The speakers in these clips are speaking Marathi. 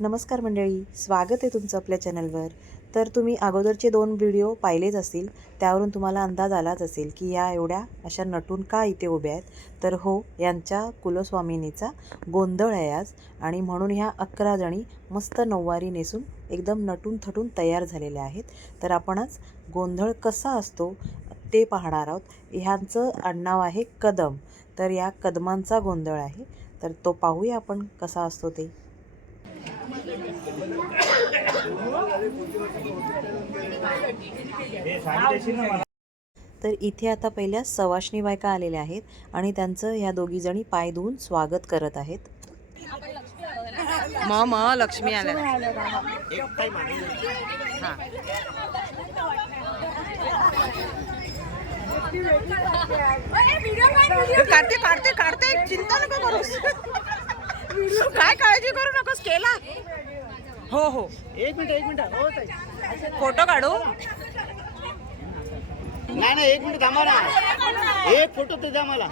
नमस्कार मंडळी स्वागत आहे तुमचं आपल्या चॅनलवर. तर तुम्ही अगोदरचे दोन व्हिडिओ पाहिलेच असतील त्यावरून तुम्हाला अंदाज आलाच असेल की या एवढ्या अशा नटून का इथे उभ्या आहेत? तर हो यांच्या कुलस्वामिनीचा गोंधळ आहे आज आणि म्हणून ह्या अकरा जणी मस्त नऊवारी नेसून एकदम नटून थटून तयार झालेल्या आहेत. तर आपण आज गोंधळ कसा असतो ते पाहणार आहोत. ह्यांचं आडनाव आहे कदम. तर या कदमांचा गोंधळ आहे. तर तो पाहूया आपण कसा असतो ते. तर इथे आता पहिल्या सवाष्णी बायका आलेल्या आहेत आणि त्यांचं ह्या दोघी जणी पाय धुवून स्वागत करत आहेत. म म लक्ष्मी आल्या. काढते काढते काढते. चिंता नको करूस. काय काळजी करू नकोस केला. हो हो. एक मिनिट एक मिनिट. हो ताई. फोटो काढू? नाही नाही एक मिनिट थांबा ना. एक फोटो ते द्या मला.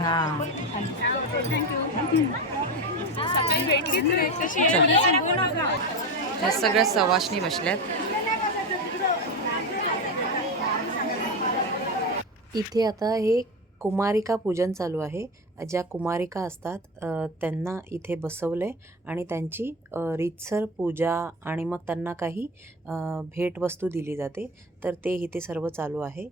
हा. सगळ्या सवाशणी बसल्यात. इथे आता हे कुमारिका पूजन चालू आहे. ज्या कुमारिका असतात त्यांना इथे बसवलं आहे आणि त्यांची रीतसर पूजा आणि मग त्यांना काही भेटवस्तू दिली जाते. तर ते इथे सर्व चालू आहे.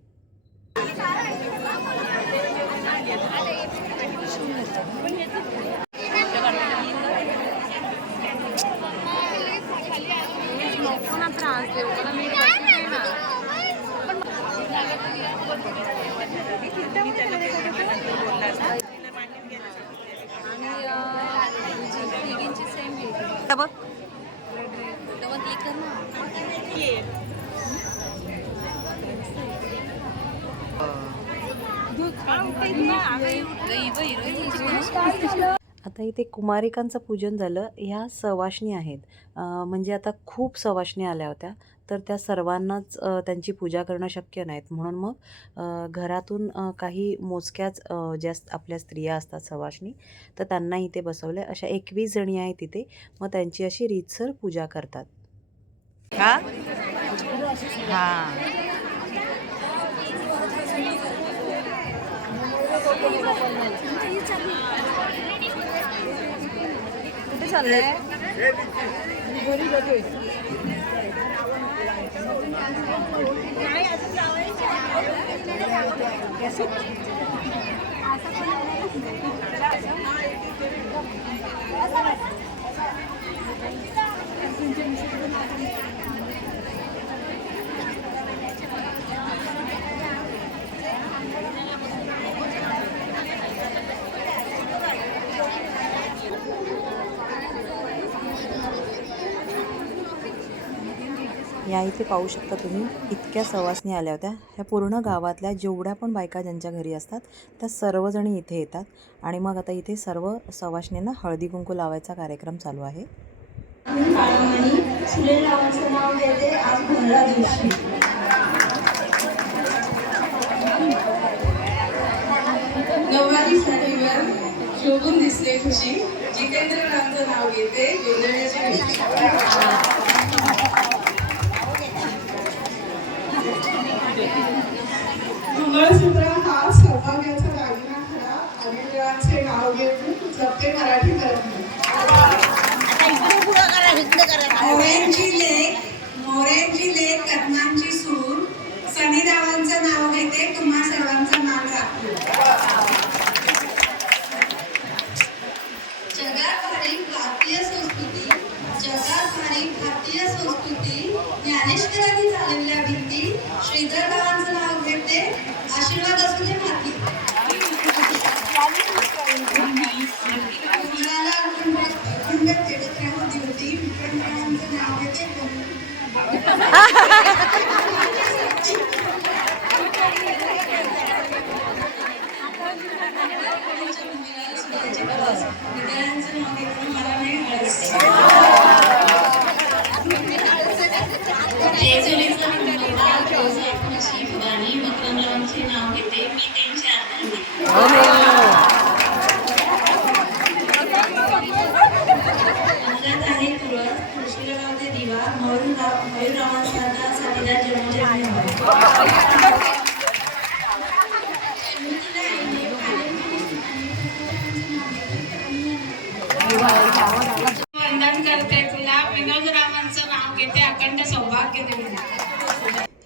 आता इथे कुमारिकांचं पूजन झालं. ह्या सवाष्णी आहेत. म्हणजे आता खूप सवाशणी आल्या होत्या. तर त्या सर्वांनाच त्यांची पूजा करणं शक्य नाहीत. म्हणून मग घरातून काही मोजक्याच ज्या आपल्या स्त्रिया असतात सवाशणी तर त्यांना इथे बसवलं अशा एकवीस जणी आहेत तिथे मग त्यांची अशी रीतसर पूजा करतात. हा. कुठे चाललंय? या इथे पाहू शकता तुम्ही इतक्या सवासनी आल्या होत्या. ह्या पूर्ण गावातल्या जेवढ्या पण बायका ज्यांच्या घरी असतात त्या सर्वजणी इथे येतात. आणि मग आता इथे सर्व सवासनींना हळदी कुंकू लावायचा कार्यक्रम चालू आहे. शोभून खुशी. जितेंद्र रावांचं नाव घेते गोंधळ्याच्या मंगळसूत्र हा सौभाग्याचा दागिना खरा. आणि नाव घेऊन जपते मराठी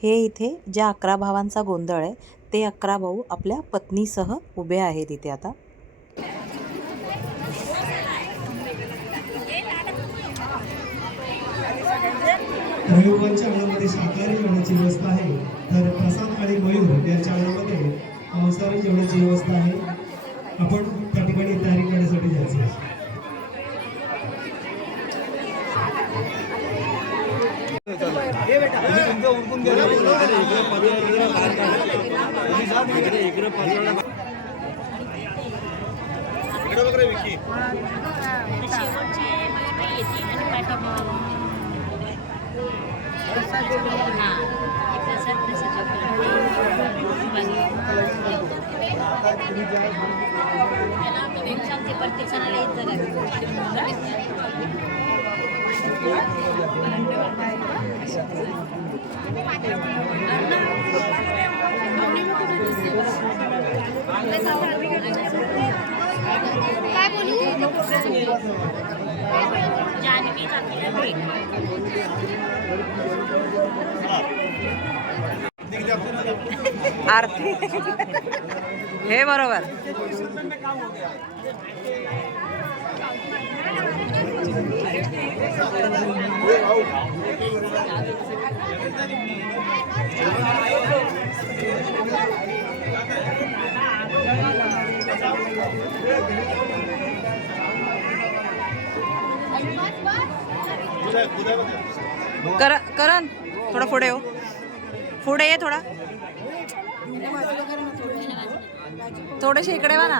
हे इथे ज्या अकरा भावांचा गोंधळ आहे ते अकरा भाऊ आपल्या पत्नीसह उभे आहेत इथे आता. मयूरवनच्या अंगणामध्ये शाकाहारी जेवणाची व्यवस्था आहे. तर प्रसाद आणि मयूर यांच्या अंगणामध्ये मांसाहारी जेवणाची व्यवस्था आहे. आपण त्या ठिकाणी प्रत्येक सणाला येत जागा आरती. हे बरोबर. कर करण थोडा पुढे हो पुढे ये थोडा. थोडेसे इकडे वा ना.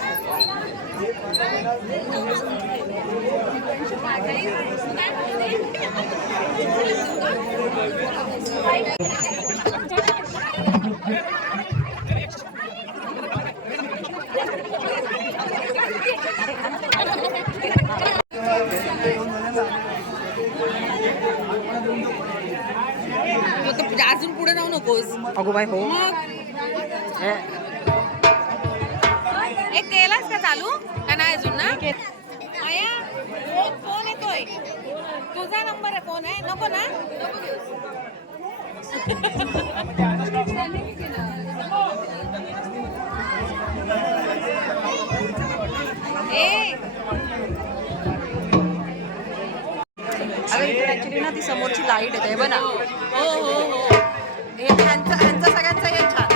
अजून पुढे जाऊ नकोस अगो बाय हो. हे, एक केलास का चालू? अजून ना आया फोन येतोय. तुझा नंबर आहे फोन आहे. नको ना? नको अगं इकडे ऍक्च्युली ना ती समोरची लाइट येते बघ ना. हो हो हो. हे ह्यांचं ह्यांचं सगळ्यांचं हे छान.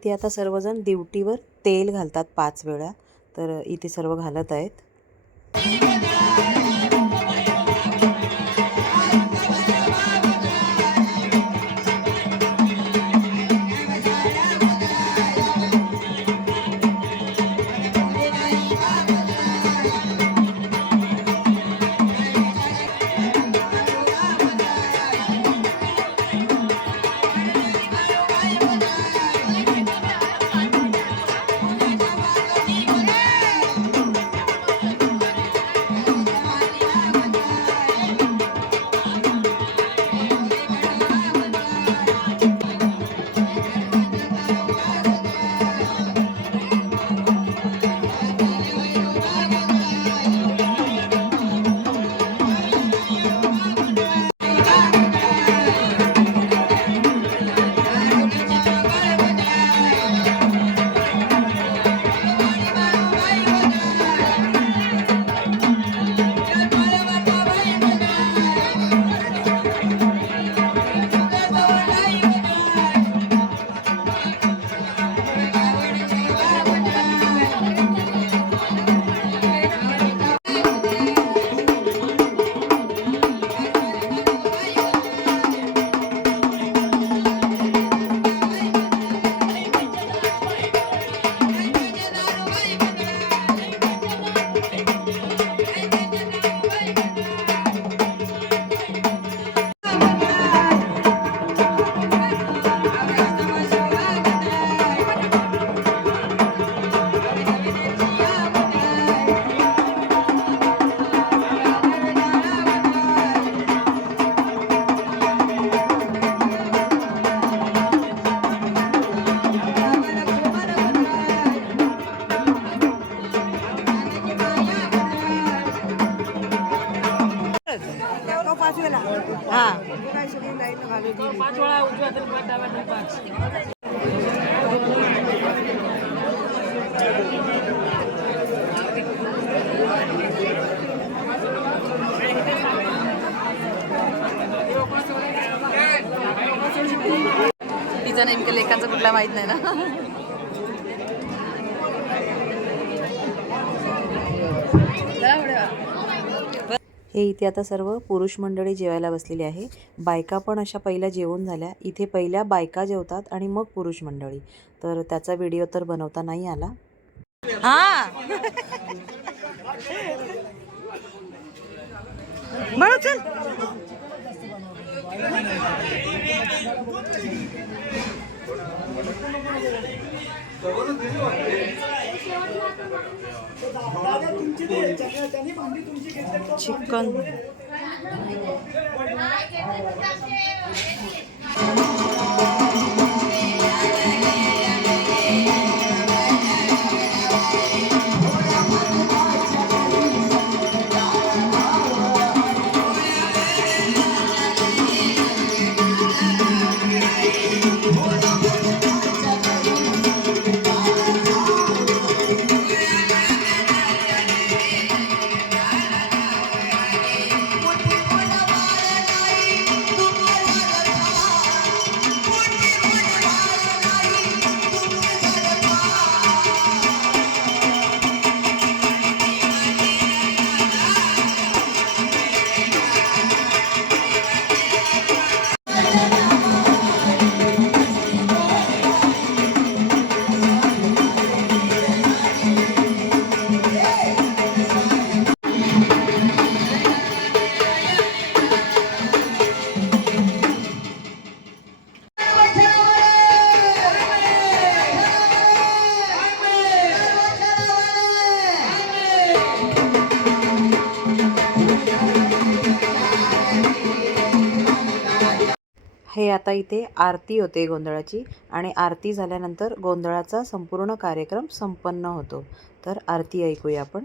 इथे आता सर्वजण दिवटीवर तेल घालतात पाच वेळा तर इथे सर्व घालत आहेत. तिचा नेमकं लेखांचा कुठला माहीत नाही ना. हे इथे आता सर्व पुरुष मंडळी जेवायला बसलेली आहे. बायका पण अशा पहिल्या जेवून झाल्या. इथे पहिल्या बायका जेवतात आणि मग पुरुष मंडळी. तर त्याचा व्हिडिओ तर बनवता नाही आला. हा. चल. चिकन हे आता इथे आरती होते गोंधळाची आणि आरती झाल्यानंतर गोंधळाचा संपूर्ण कार्यक्रम संपन्न होतो. तर आरती ऐकूया आपण.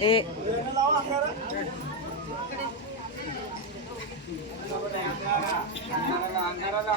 ए अंगारा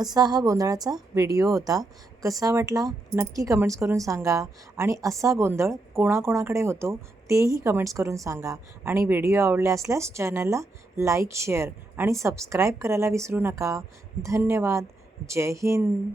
असा हा गोंधळाचा व्हिडिओ होता. कसा वाटला? नक्की कमेंट्स करून सांगा. आणि असा गोंधळ कोणाकोणाकडे होतो? तेही कमेंट्स करून सांगा. आणि व्हिडिओ आवडले असल्यास चॅनलला लाईक शेअर आणि सबस्क्राईब करायला विसरू नका. धन्यवाद. जय हिंद.